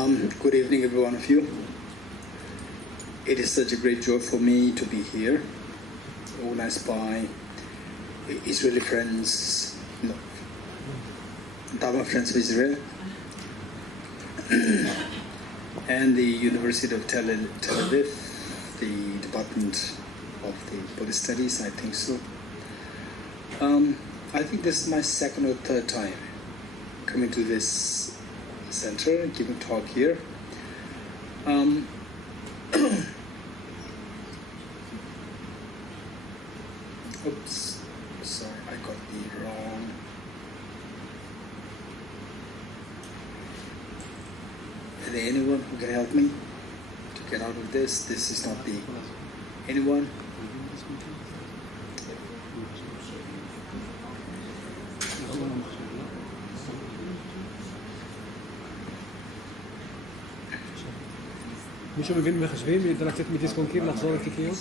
Good evening, every one of you. It is such a great joy for me to be here, organized by Israeli friends, Dharma Friends of Israel, and the University of Tel Aviv, the Department of the Buddhist Studies, I think so. I think this is my second or third time coming to this center and giving talk here. Oops, sorry, I got the wrong. Is there anyone who can help me to get out of this? This is not the anyone. מישהו מבין מחשבים? ידע קצת מתסכונקים לחזור לתיקיות?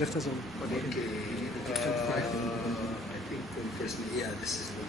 לך תעזור. I think one person, yeah, this is one.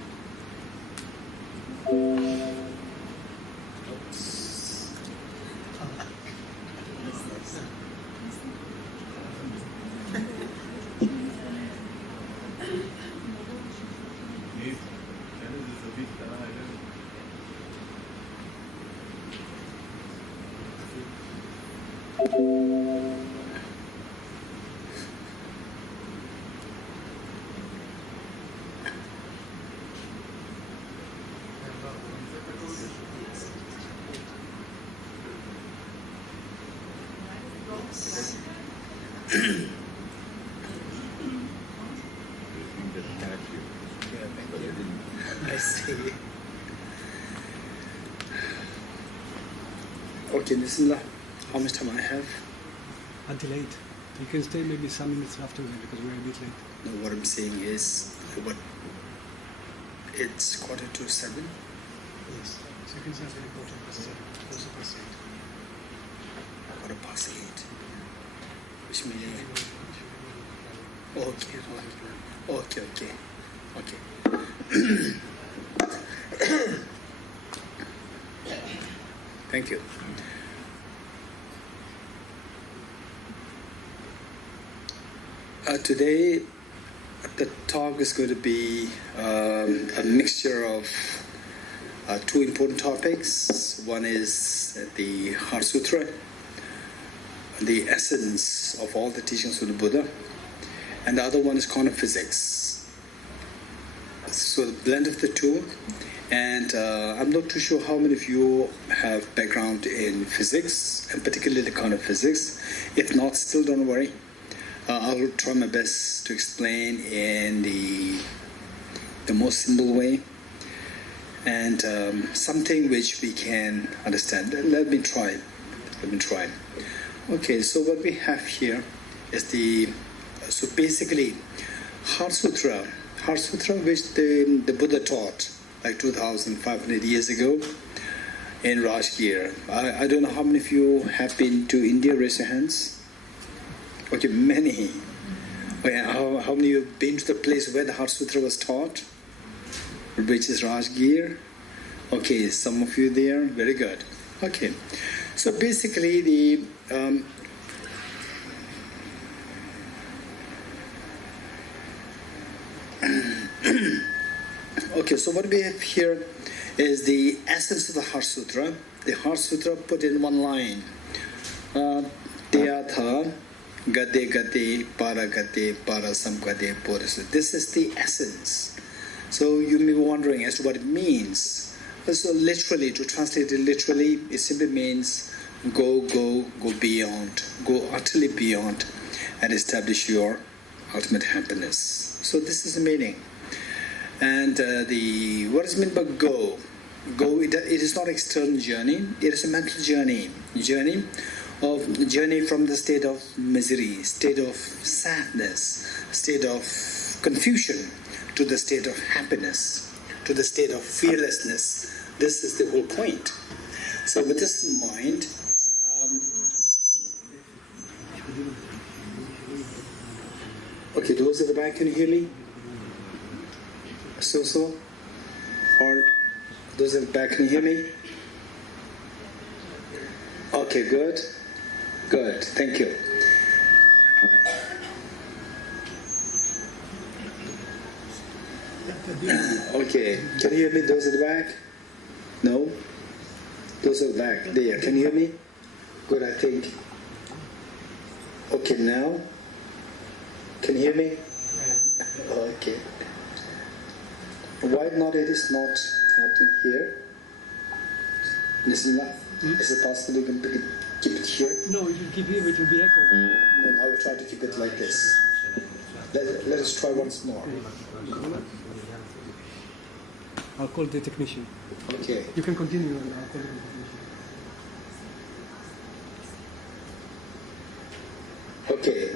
I see. Okay, Bismillah. How much time I have? Until 8. You can stay maybe some minutes after that because we're a bit late. No, what I'm saying is, it's 7:15. Yes. So you can start very important past 8. 8:15. Which means... Okay. Thank you. Today, the talk is going to be a mixture of two important topics. One is the Heart Sutra, the essence of all the teachings of the Buddha, and the other one is quantum physics. So the blend of the two, and I'm not too sure how many of you have background in physics, and particularly quantum physics. If not, still don't worry. I'll try my best to explain in the most simple way, and something which we can understand. Let me try. Okay, so what we have here is so basically Heart Sutra which the Buddha taught like 2,500 years ago in Rajgir. I don't know how many of you have been to India, raise your hands. Okay, many. Okay, how many of you have been to the place where the Heart Sutra was taught, which is Rajgir? Okay, some of you there, very good. Okay, so basically okay, so what we have here is the essence of the Heart Sutra. The Heart Sutra put in one line. Teyatha Gate Gate Para Gate Para Samgate Porasa. This is the essence. So you may be wondering as to what it means. So literally, to translate it literally, it simply means go beyond, go utterly beyond, and establish your ultimate happiness. So this is the meaning. And what is meant by go? Go, it is not external journey, it is a mental journey. Journey from the state of misery, state of sadness, state of confusion, to the state of happiness, to the state of fearlessness. This is the whole point. So with this in mind, okay, those at the back, can you hear me? So? Or Those at the back, can you hear me? Okay, good. Good, thank you. Okay, can you hear me, those at the back? No? Those at the back, there, can you hear me? Good, I think. Okay, now? Can you hear me? Okay. Why not it is not happening here? Is it possible you can keep it here? No, it will keep here, it will be echo. Then I will try to keep it like this. Let us try once more. I'll call the technician. Okay. You can continue and I'll call the technician. Okay.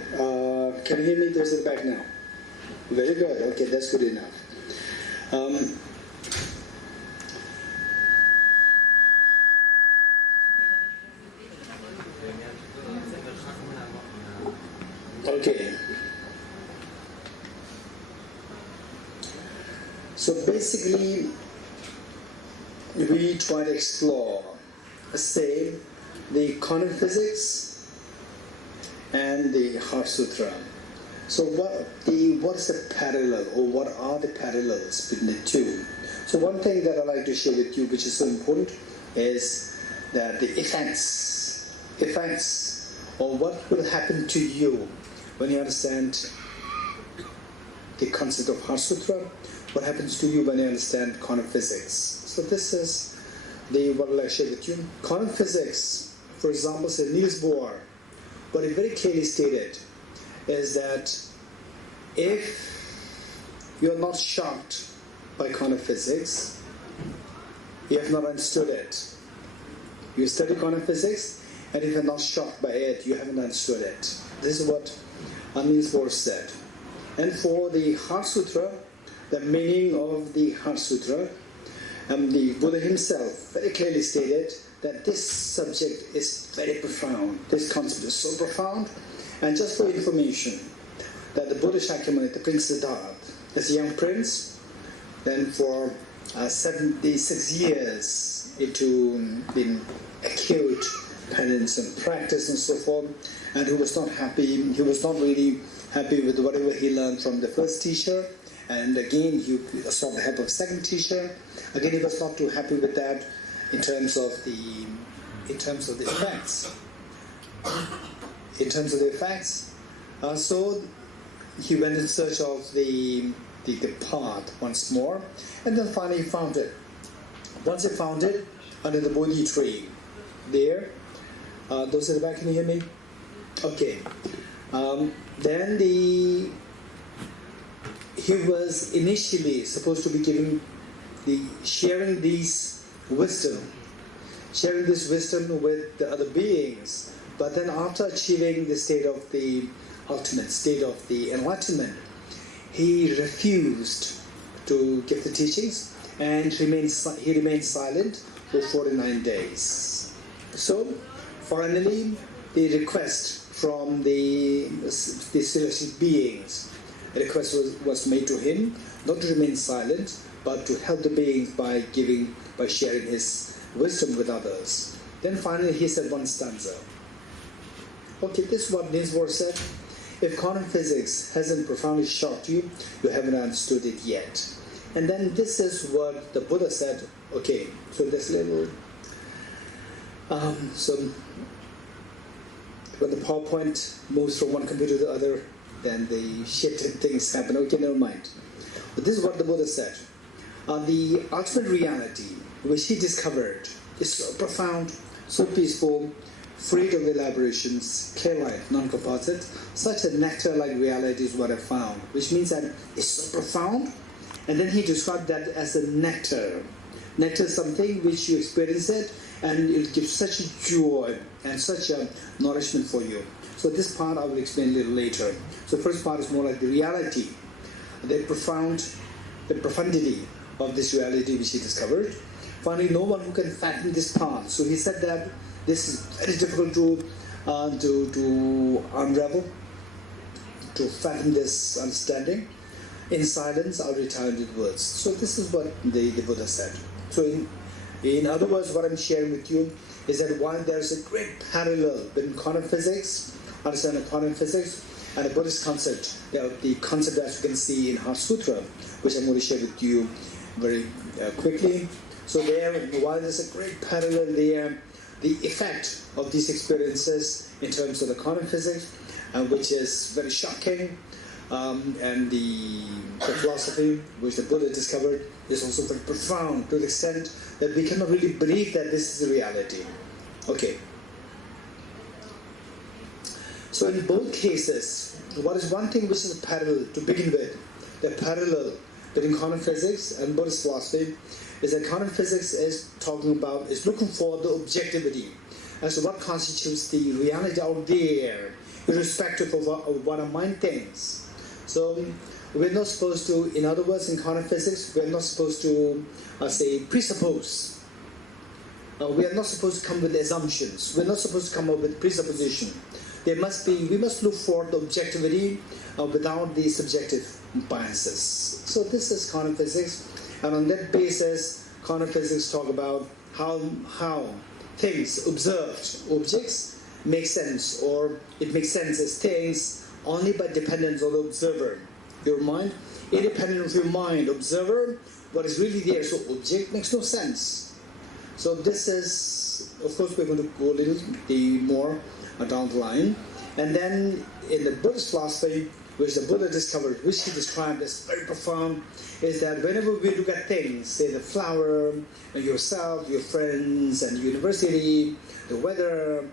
Can you hear me? Those at the back now. Very good. Okay, that's good enough. Okay. So basically, we try to explore, say, the quantum physics and the Heart Sutra. So what is the parallel, or what are the parallels between the two? So one thing that I'd like to share with you, which is so important, is that the effects, or what will happen to you when you understand the concept of Heart Sutra, what happens to you when you understand quantum physics. So this is what I'd like to share with you. Quantum physics, for example, say Niels Bohr, what he very clearly stated is that if you're not shocked by quantum physics, you have not understood it. You study quantum physics, and if you're not shocked by it, you haven't understood it. This is what Niels Bohr said. And for the Heart Sutra, the meaning of the Heart Sutra, the Buddha himself very clearly stated that this subject is very profound. This concept is so profound. And just for information, that the Buddha Shakyamuni, the Prince Siddhartha, as a young prince, then for 76 years into been acute penance and practice and so forth, and he was not happy. He was not really happy with whatever he learned from the first teacher. And again, he sought the help of second teacher. Again, he was not too happy with that in terms of the effects. So he went in search of the path once more, and then finally found it. Once he found it, under the Bodhi tree, there. Those at the back, can you hear me? Okay. Then he was initially supposed to be sharing this wisdom with the other beings. But then after achieving the state of the ultimate state of the enlightenment, he refused to give the teachings and he remained silent for 49 days. So finally, the request from the celestial beings, a request was made to him not to remain silent, but to help the beings by sharing his wisdom with others. Then finally he said one stanza. Okay, this is what Niels Bohr said. If quantum physics hasn't profoundly shocked you, you haven't understood it yet. And then this is what the Buddha said. Okay, so this little... so when the PowerPoint moves from one computer to the other, then the shit things happen. Okay, never mind. But this is what the Buddha said. The ultimate reality, which he discovered, is so profound, so peaceful, free of elaborations, clear light, non-composite. Such a nectar-like reality is what I found, which means that it's so profound. And then he described that as a nectar. Nectar is something which you experience it, and it gives such a joy and such a nourishment for you. So this part I will explain a little later. So the first part is more like the reality, the profundity of this reality which he discovered. Finally, no one who can fathom this path. So he said that this is very difficult to unravel, to fathom this understanding. In silence, I'll retire with words. So this is what the Buddha said. So in other words, what I'm sharing with you is that while there's a great parallel between quantum physics, understanding quantum physics, and the Buddhist concept, the concept that you can see in Heart Sutra, which I'm going to share with you very quickly. So there, while there's a great parallel there, the effect of these experiences in terms of the quantum physics, which is very shocking, and the philosophy which the Buddha discovered is also very profound to the extent that we cannot really believe that this is the reality. Okay. So in both cases, what is one thing which is a parallel to begin with, the parallel between quantum physics and Buddhist philosophy is that quantum physics is looking for the objectivity as to what constitutes the reality out there, irrespective of what our mind thinks. So we're not supposed to, in other words, in quantum physics, we're not supposed to, presuppose. We are not supposed to come with assumptions. We're not supposed to come up with presupposition. We must look for the objectivity without the subjective biases. So this is quantum physics, and on that basis, quantum physics talk about how things, observed objects, make sense, or it makes sense as things only by dependence on the observer. Your mind, independent of your mind, observer, what is really there. So object makes no sense. So this is, of course, we're going to go a little more down the line. And then in the Buddhist philosophy, which the Buddha discovered, which he described as very profound, is that whenever we look at things, say the flower, yourself, your friends, and university, the weather,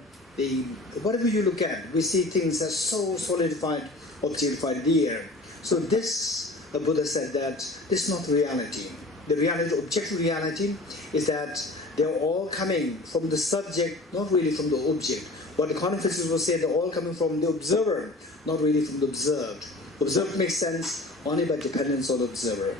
whatever you look at, we see things as so solidified, objectified there. So this, the Buddha said that this is not reality. The reality, objective reality, is that they're all coming from the subject, not really from the object. What the quantum physicists will say, they're all coming from the observer, not really from the observed. Observed makes sense only by dependence on the observer.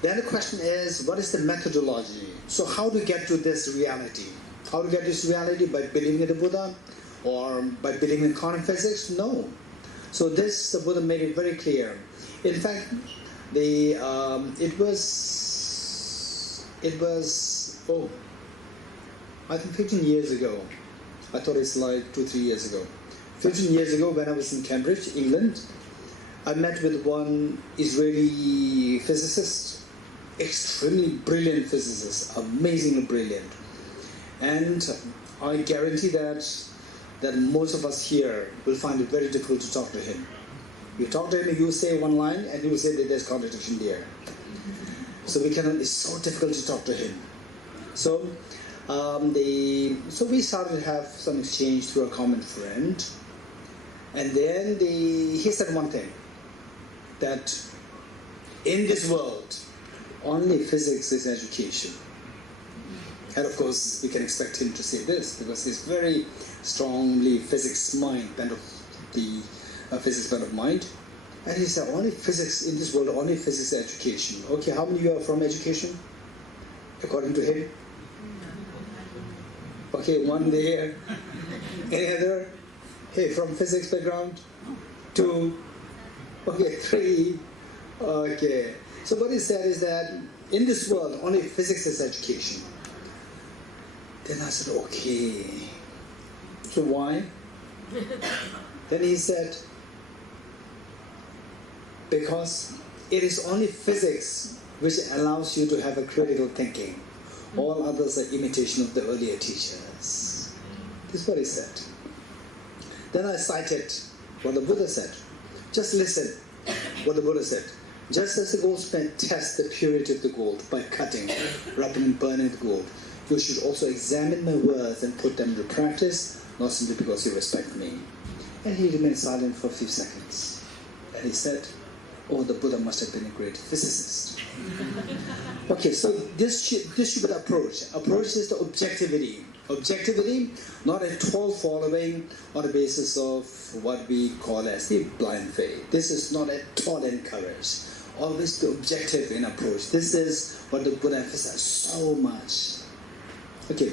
Then the question is, what is the methodology? So how to get to this reality? How to get this reality? By believing in the Buddha or by believing in quantum physics? No. So this, the Buddha made it very clear. In fact, I think 15 years ago. I thought it's like 2-3 years ago. 15 years ago, when I was in Cambridge, England, I met with one Israeli physicist, extremely brilliant physicist, amazingly brilliant. And I guarantee that most of us here will find it very difficult to talk to him. You talk to him, you say one line, and he will say that there's contradiction there. So it's so difficult to talk to him. So we started to have some exchange through a common friend, and then he said one thing, that in this world, only physics is education. And of course, we can expect him to say this because he's very strongly physics bent of mind. And he said, only physics in this world, only physics is education. Okay, how many of you are from education, according to him? Okay, one there. Any other? Hey, from physics background? 2. Okay, 3. Okay. So what he said is that in this world, only physics is education. Then I said, okay. So why? Then he said, because it is only physics which allows you to have a critical thinking. All others are imitation of the earlier teachers. This is what he said. Then I cited what the Buddha said. Just listen what the Buddha said. Just as the goldsmith tests the purity of the gold by cutting, rubbing and burning the gold, you should also examine my words and put them into practice, not simply because you respect me. And he remained silent for a few seconds. And he said, oh, the Buddha must have been a great physicist. Okay, so this should be the approach. Approach is the objectivity. Objectivity, not at all following on the basis of what we call as the blind faith. This is not at all encouraged. Always the objective in approach. This is what the Buddha emphasized so much. Okay,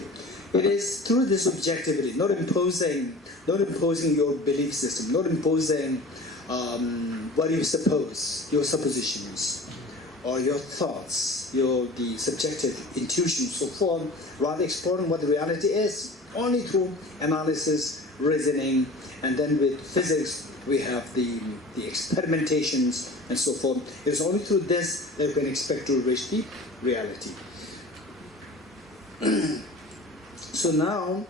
it is through this objectivity, not imposing your belief system, not imposing what you suppose, your suppositions, or your thoughts, the subjective intuition, so forth, rather exploring what the reality is, only through analysis, reasoning, and then with physics we have the experimentations and so forth. It's only through this that we can expect to reach the reality. So now,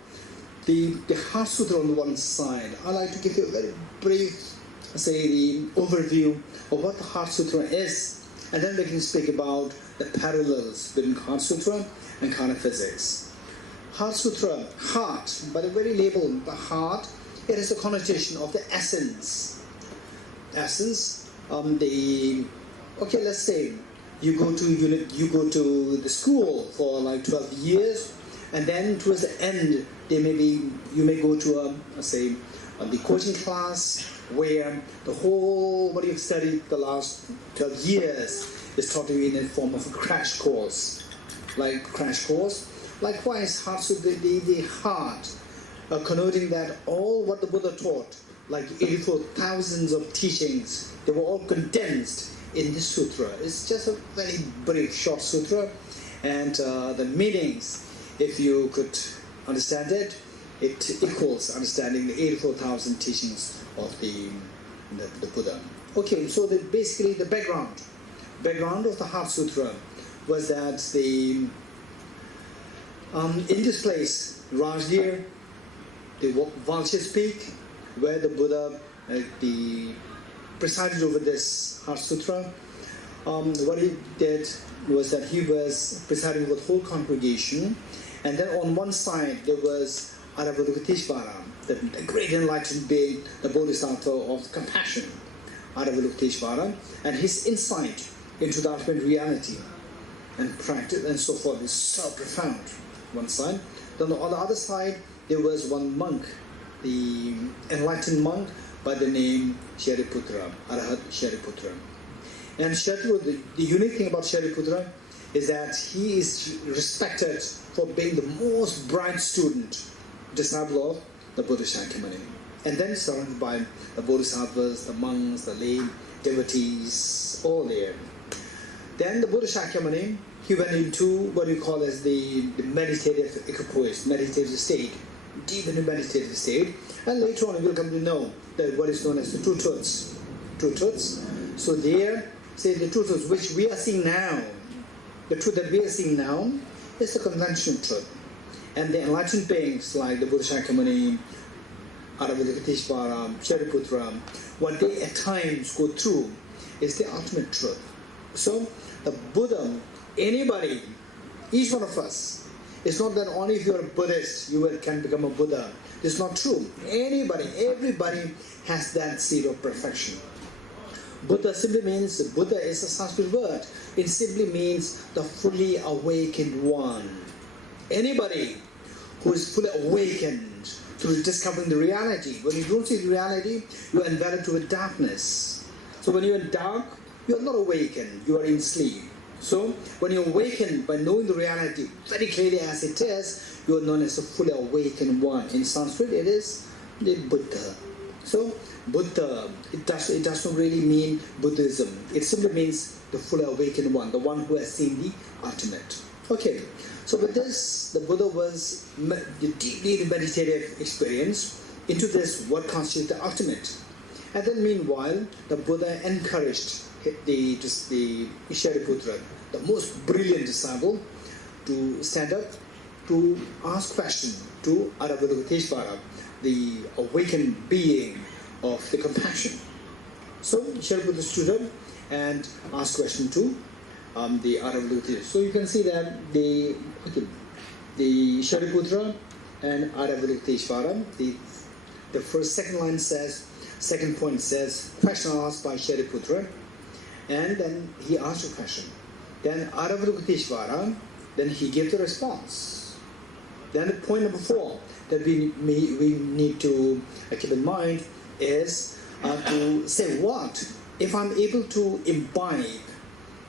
the Heart Sutra on the one side, I like to give you a very brief, the overview of what the Heart Sutra is, and then we can speak about the parallels between Heart Sutra and Kana physics. Heart Sutra, heart, by the very label, the heart, it is a connotation of the essence. Essence, okay, let's say you go to the school for like 12 years, and then towards the end, you may go to the coaching class where the whole what you've studied the last 12 years is taught to you in the form of a crash course. Likewise, heart sutra, the heart, connoting that all what the Buddha taught, like 84,000 of teachings, they were all condensed in this sutra. It's just a very brief, short sutra, and the meanings, if you could understand it, it equals understanding the 84,000 teachings of the Buddha. Okay, so basically the background of the Heart Sutra was that in this place, Rajgir, the Vulture's Peak, where the Buddha presided over this Heart Sutra, what he did was that he was presiding over the whole congregation, and then on one side there was Avalokiteshvara, the great enlightened being, the Bodhisattva of compassion, Avalokiteshvara, and his insight into the ultimate reality and practice and so forth is so profound. One side. Then on the other side, there was one monk, the enlightened monk by the name Shariputra, Arahat Shariputra. And Shariputra, the unique thing about Shariputra is that he is respected for being the most bright student, disciple of the Buddha Shakyamuni. And then surrounded by the Bodhisattvas, the monks, the lay devotees, all there. Then the Buddha Shakyamuni, he went into what we call as the meditative equipoise, meditative state, deep in the meditative state. And later on, we will come to know that what is known as the two truths. Two truths. So there, say the two truths which we are seeing now, the truth that we are seeing now is the conventional truth. And the enlightened beings like the Buddha Shakyamuni, Avalokiteshvara, Shariputra, what they at times go through is the ultimate truth. So the Buddha, anybody, each one of us, it's not that only if you're a Buddhist you can become a Buddha. It's not true. Anybody, everybody has that seed of perfection. Buddha simply means, Buddha is a Sanskrit word. It simply means the fully awakened one. Anybody who is fully awakened through discovering the reality. When you don't see the reality, you are enveloped with darkness. So when you're in dark, you are not awakened, you are in sleep. So when you awaken by knowing the reality very clearly as it is, you are known as a fully awakened one. In Sanskrit, it is the Buddha. So Buddha, it does not really mean Buddhism. It simply means the fully awakened one, the one who has seen the ultimate. Okay, so with this, the Buddha was deeply in meditative experience into this, what constitutes the ultimate. And then meanwhile, the Buddha encouraged the Shariputra, the most brilliant disciple, to stand up to ask questions to Avalokiteshvara, the awakened being of the compassion. So Shariputra stood up and asked question to the Avalokiteshvara. So you can see that the Shariputra and Avalokiteshvara, the second point says, question asked by Shariputra, and then he asked a question. Then Avalokiteshvara, then he gave the response. Then point number 4 that we need to keep in mind is to say what if I'm able to imbibe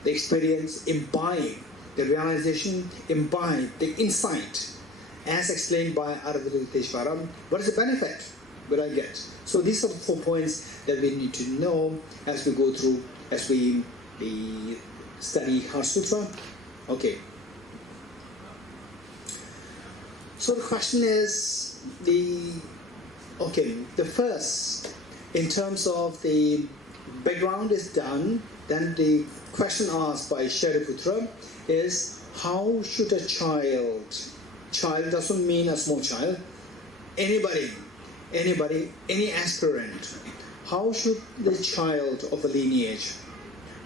the experience, imbibe the realization, imbibe the insight as explained by Avalokiteshvara, what is the benefit will I get? So these are the 4 points that we need to know as we go through, as we study Heart Sutra? Okay. So the question is the first, in terms of the background is done, then the question asked by Shariputra is, how should a child doesn't mean a small child, anybody, any aspirant, how should the child of a lineage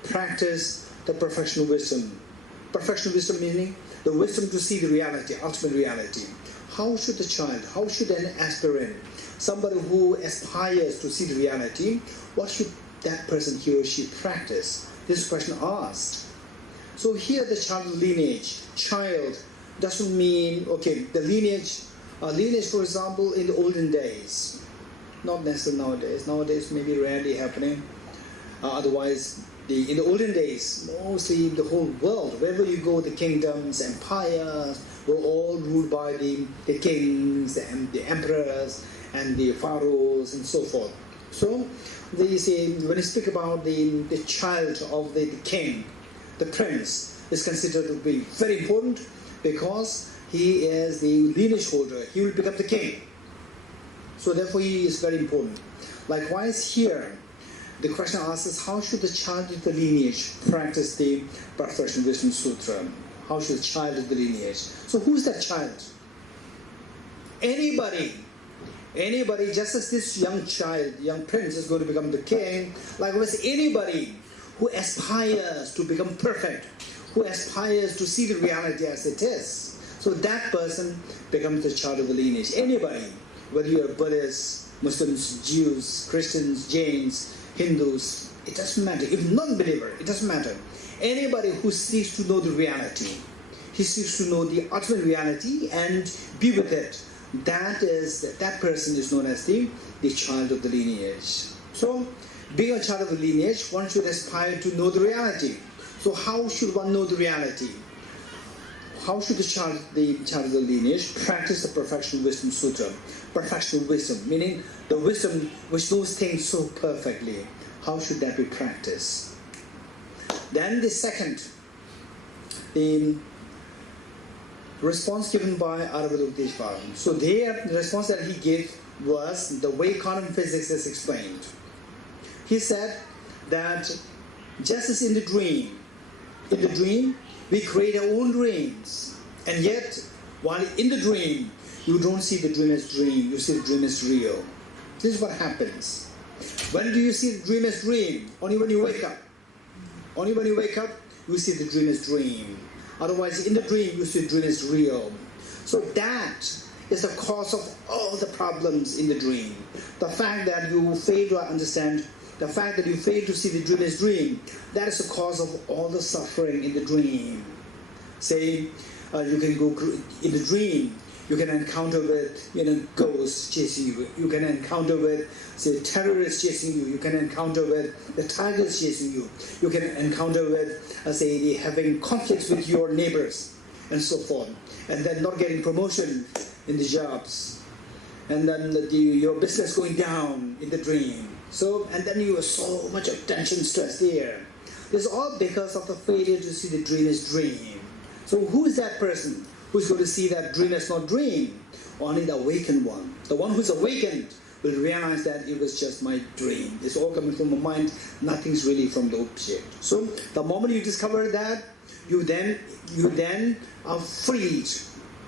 practice the perfectional wisdom? Perfectional wisdom meaning the wisdom to see the reality, ultimate reality. How should the child, how should an aspirant, somebody who aspires to see the reality, what should that person, he or she, practice? This question asked. So here the child lineage, child doesn't mean, the lineage, for example, in the olden days, not necessarily nowadays. Nowadays maybe rarely happening. Otherwise, in the olden days, mostly the whole world, wherever you go, the kingdoms, empires, were all ruled by the kings and the emperors and the pharaohs and so forth. So they say, when you speak about the child of the king, the prince is considered to be very important because he is the lineage holder. He will become the king. So therefore he is very important. Likewise here, the question asks is, how should the child of the lineage practice the Perfection Wisdom Sutra? How should the child of the lineage? So who's that child? Anybody, just as this young child, young prince is going to become the king, likewise anybody who aspires to become perfect, who aspires to see the reality as it is, so that person becomes the child of the lineage. Anybody, whether you're Buddhists, Muslims, Jews, Christians, Jains, Hindus, it doesn't matter. If non-believer, it doesn't matter. Anybody who seeks to know the reality, he seeks to know the ultimate reality and be with it, that person is known as the child of the lineage. So, being a child of the lineage, one should aspire to know the reality. So how should one know the reality? How should the child of the lineage practice the Perfection Wisdom Sutra? Perfection wisdom, meaning the wisdom which knows things so perfectly. How should that be practiced? Then the second, the response given by Aravind. So there, the response that he gave was the way quantum physics is explained. He said that just as in the dream, we create our own dreams, and yet while in the dream, you don't see the dream as dream, you see the dream as real. This is what happens. When do you see the dream as dream? Only when you wake up. Only when you wake up, you see the dream as dream. Otherwise, in the dream, you see the dream as real. So that is the cause of all the problems in the dream. The fact that you fail to understand, the fact that you fail to see the dream as dream, that is the cause of all the suffering in the dream. Say, you can go in the dream, you can encounter with ghosts chasing you. You can encounter with, say, terrorists chasing you. You can encounter with the tigers chasing you. You can encounter with, say, having conflicts with your neighbors and so forth. And then not getting promotion in the jobs. And then your business going down in the dream. So, and then you have so much of tension, stress there. This is all because of the failure to see the dream as dream. So who is that person who's going to see that dream as not dream? Only the awakened one. The one who's awakened will realize that it was just my dream. It's all coming from my mind. Nothing's really from the object. So the moment you discover that, you then are freed.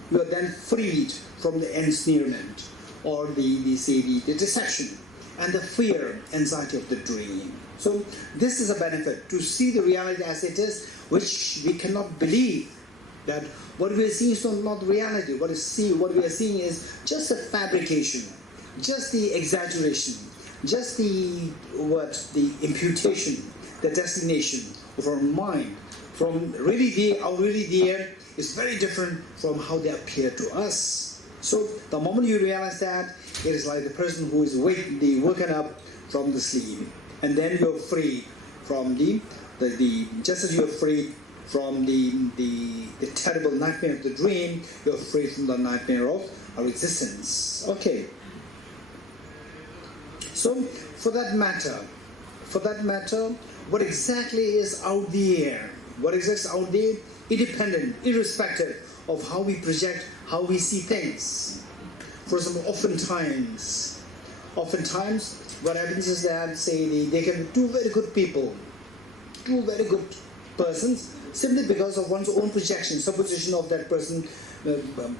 You are then freed from the ensnarement or the deception and the fear, anxiety of the dream. So this is a benefit, to see the reality as it is, which we cannot believe that what we are seeing is not reality. What we are seeing is just a fabrication, just the exaggeration, just the imputation, the destination of our mind. From really there is very different from how they appear to us. So the moment you realize that, it is like the person who is woken up from the sleep, and then you're free from just as you're free from the terrible nightmare of the dream, you're free from the nightmare of our existence. Okay. So for that matter, what exactly is out there? what exists out there, independent, irrespective of how we project, how we see things. For example, oftentimes, what happens is that, say, they can be two very good people, two very good persons, simply because of one's own projection, supposition of that person,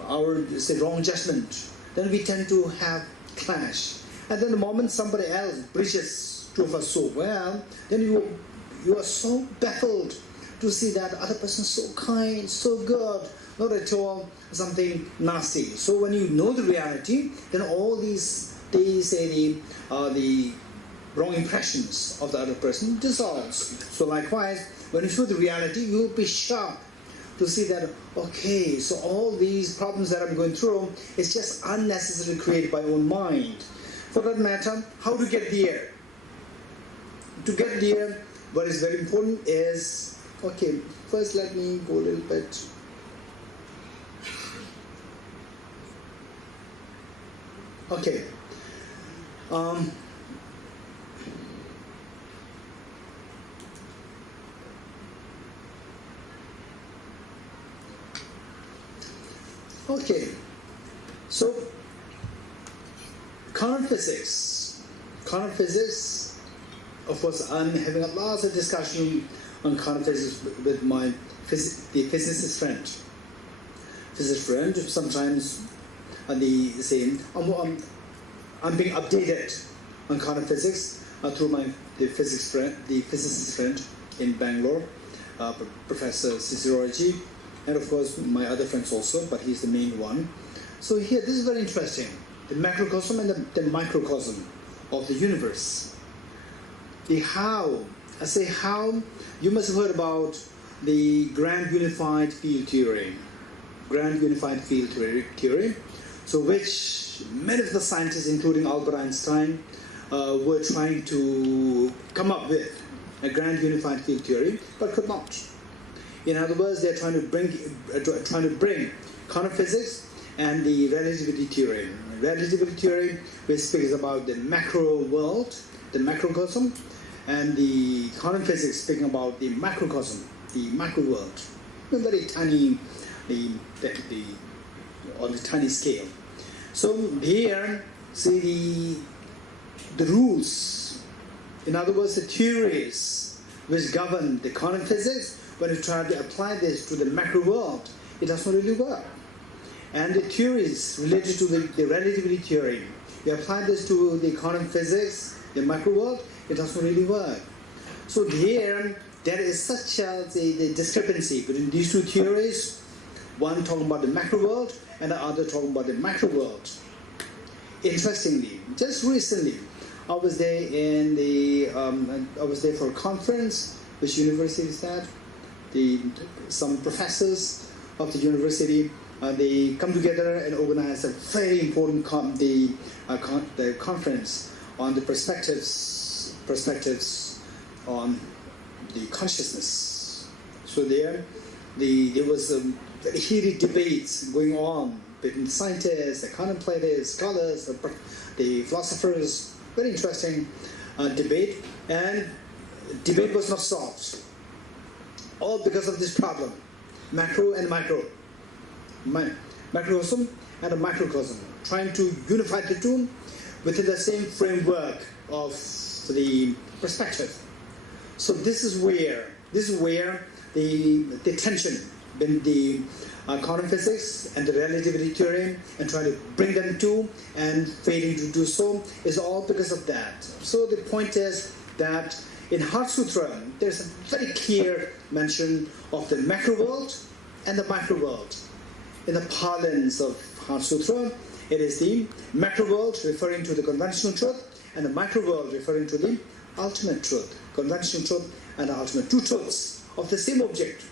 our, say, wrong judgment. Then we tend to have clash. And then the moment somebody else bridges two of us so well, then you are so baffled to see that other person so kind, so good, not at all something nasty. So when you know the reality, then all these say the wrong impressions of the other person dissolves. So likewise, when you show the reality, you will be sharp to see that, okay, so all these problems that I'm going through is just unnecessarily created by own mind. For that matter, how to get there? To get there, what is very important is, okay, first let me go a little bit. Okay. Okay, so quantum physics, of course I'm having a lot of discussion on quantum physics with my the physicist friend. Sometimes the same, I'm being updated on quantum physics through the physicist friend in Bangalore, Professor Dorji, and of course my other friends also, but he's the main one. So here, this is very interesting. The macrocosm and the microcosm of the universe. The how, I say how, you must have heard about the grand unified field theory. So which many of the scientists, including Albert Einstein, were trying to come up with a grand unified field theory, but could not. In other words, they're trying to bring quantum physics and the relativity theory. Relativity theory, which speaks about the macro world, the macrocosm, and the quantum physics speaking about the macrocosm, the macro world, a very tiny, on the tiny scale. So here, see the rules. In other words, the theories which govern the quantum physics. When you try to apply this to the macro world, it does not really work. And the theories related to the relativity theory, you apply this to the quantum physics, the macro world, it does not really work. So here, there is such the discrepancy between these two theories, one talking about the macro world and the other talking about the macro world. Interestingly, just recently, I was there for a conference. Which university is that? Some professors of the university, they come together and organize a very important the conference on the perspectives on the consciousness. So there was very heated debates going on between scientists, the contemplators, scholars, the philosophers. Very interesting debate, and debate was not solved. All because of this problem, macro and micro, macrocosm and a microcosm, trying to unify the two within the same framework of the perspective. So this is where the tension between the quantum physics and the relativity theory, and trying to bring them to and failing to do so, is all because of that. So the point is that in Heart Sutra, there's a very clear mention of the macro world and the micro world. In the parlance of Heart Sutra, it is the macro world referring to the conventional truth, and the micro world referring to the ultimate truth. Conventional truth and the ultimate, two truths of the same object.